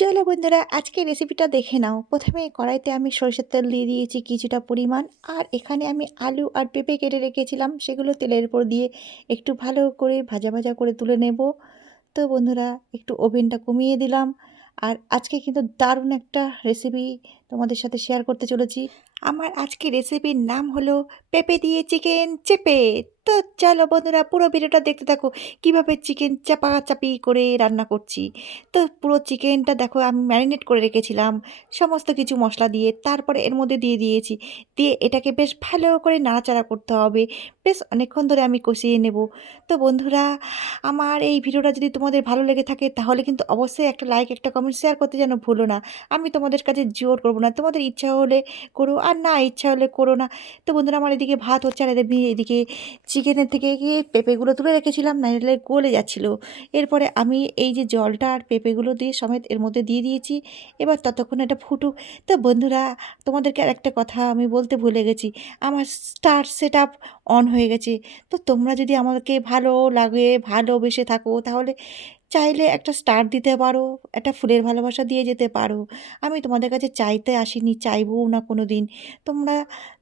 চলো বন্ধুরা, আজকে রেসিপিটা দেখে নাও। প্রথমে কড়াইতে আমি সরিষার তেল দিয়ে দিয়েছি কিছুটা পরিমাণ, আর এখানে আমি আলু আর পেঁপে কেটে রেখেছিলাম, সেগুলো তেলের উপর দিয়ে একটু ভালো করে ভাজা ভাজা করে তুলে নেব। তো বন্ধুরা, একটু ওভেনটা কমিয়ে দিলাম। আর আজকে কিন্তু দারুণ একটা রেসিপি তোমাদের সাথে শেয়ার করতে চলেছি। আমার আজকে রেসিপির নাম হলো পেঁপে দিয়ে চিকেন চেপে। তো চলো বন্ধুরা, পুরো ভিডিওটা দেখতে থাকো কিভাবে চিকেন চাপাচাপি করে রান্না করছি। তো পুরো চিকেনটা দেখো আমি ম্যারিনেট করে রেখেছিলাম সমস্ত কিছু মশলা দিয়ে, তারপরে এর মধ্যে দিয়ে দিয়েছি। দিয়ে এটাকে বেশ ভালো করে নাড়াচাড়া করতে হবে, বেশ অনেকক্ষণ ধরে আমি কষিয়ে নেব। তো বন্ধুরা, আমার এই ভিডিওটা যদি তোমাদের ভালো লেগে থাকে তাহলে কিন্তু অবশ্যই একটা লাইক, একটা কমেন্ট, শেয়ার করতে যেন ভুলো না। আমি তোমাদের কাছে জোর করবো না, তোমাদের ইচ্ছা হলে করো আর না ইচ্ছা হলে করো না। তো বন্ধুরা, আমার এদিকে ভাত হচ্ছে, আর এদিকে চিকেনের থেকে গিয়ে পেঁপেগুলো তুলে রেখেছিলাম, নাইলে গলে যাচ্ছিল। এরপরে আমি এই যে জলটা আর পেঁপেগুলো দিয়ে সমেত এর মধ্যে দিয়ে দিয়েছি। এবার ততক্ষণ এটা ফুটুক। তো বন্ধুরা, তোমাদেরকে আর একটা কথা আমি বলতে ভুলে গেছি, আমার স্টার সেট আপ অন হয়ে গেছে। তো তোমরা যদি আমাকে ভালো লাগে, ভালোবেসে থাকো, তাহলে চাইলে একটা স্টার দিতে পারো, একটা ফুলের ভালোবাসা দিয়ে যেতে পারো। আমি তোমাদের কাছে চাইতে আসিনি, চাইবও না কোনো দিন। তোমরা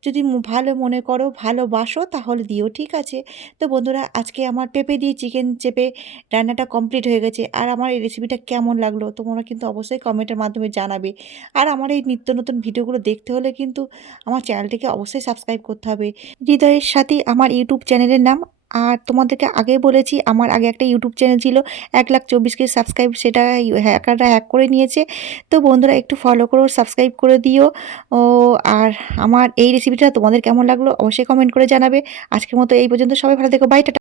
যদি ভালো মনে করো, ভালোবাসো, তাহলে দিও, ঠিক আছে? তো বন্ধুরা, আজকে আমার পেঁপে দিয়ে চিকেন চেপে রান্নাটা কমপ্লিট হয়ে গেছে। আর আমার এই রেসিপিটা কেমন লাগলো তোমরা কিন্তু অবশ্যই কমেন্টের মাধ্যমে জানাবে। আর আমার এই নিত্য নতুন ভিডিওগুলো দেখতে হলে কিন্তু আমার চ্যানেলটিকে অবশ্যই সাবস্ক্রাইব করতে হবে। হৃদয়ের সাথী আমার ইউটিউব চ্যানেলের নাম। আর তোমাদেরকে আগে বলেছি, আমার আগে একটা ইউটিউব চ্যানেল ছিল, 1,24,000 সাবস্ক্রাইব, সেটা হ্যাকাররা হ্যাক করে নিয়েছে। তো বন্ধুরা, একটু ফলো করো, সাবস্ক্রাইব করে দিও। ও, আর আমার এই রেসিপিটা তোমাদের কেমন লাগলো অবশ্যই কমেন্ট করে জানাবে। আজকের মতো এই পর্যন্ত, সবাই ভালো থেকো, বাই, টাটা।